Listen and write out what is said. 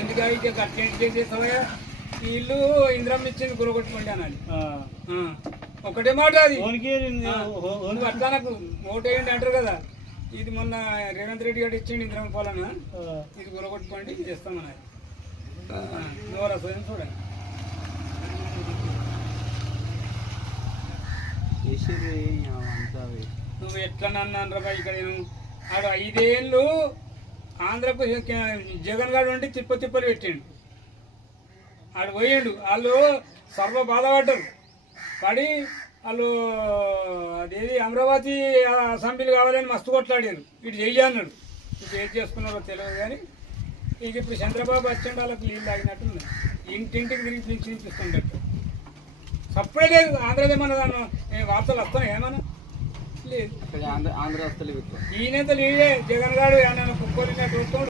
ఎందుకంటే కట్టేం చేస్తావా ఇల్లు ఇంద్రం ఇచ్చింది గురగొట్టుకోండి అనాలి. ఒకటే మాట అది. నువ్వు అట్లా నాకు ఓటు వేయండి అంటారు కదా, ఇది మొన్న రేవంత్ రెడ్డి గారు ఇచ్చిండు ఇంద్రం పాలన, ఇది గురగొట్టుకోండి చేస్తామన్నది. నోరా చూడండి నువ్వు ఎట్లా నన్ను అనరా ఇక్కడ. నేను ఆడు 5 ఏళ్ళు ఆంధ్రకు జగన్ గారు అంటే తిప్పలు పెట్టిండు. ఆడు పోయిండు, వాళ్ళు సర్వ బాధపడ్డారు. పడి వాళ్ళు అదేది అమరావతి అసెంబ్లీ కావాలని మస్తు కొట్లాడారు. ఇటు చెయ్యి అన్నాడు. ఇప్పుడు ఏం చేసుకున్నారో తెలియదు కానీ ఇక ఇప్పుడు చంద్రబాబు వచ్చిండు, వాళ్ళకి నీళ్ళు తాగినట్టుంది. ఇంటింటికి తిరిగి పిలిపిస్తుండట్టు సప్పుడే లేదు. ఆంధ్రదే మన వార్తలు వస్తున్నాయి ఏమన్నా లేదు. ఈయనంతా లీడే జగన్ గారు ఏమన్నా కుక్కోలినట్టు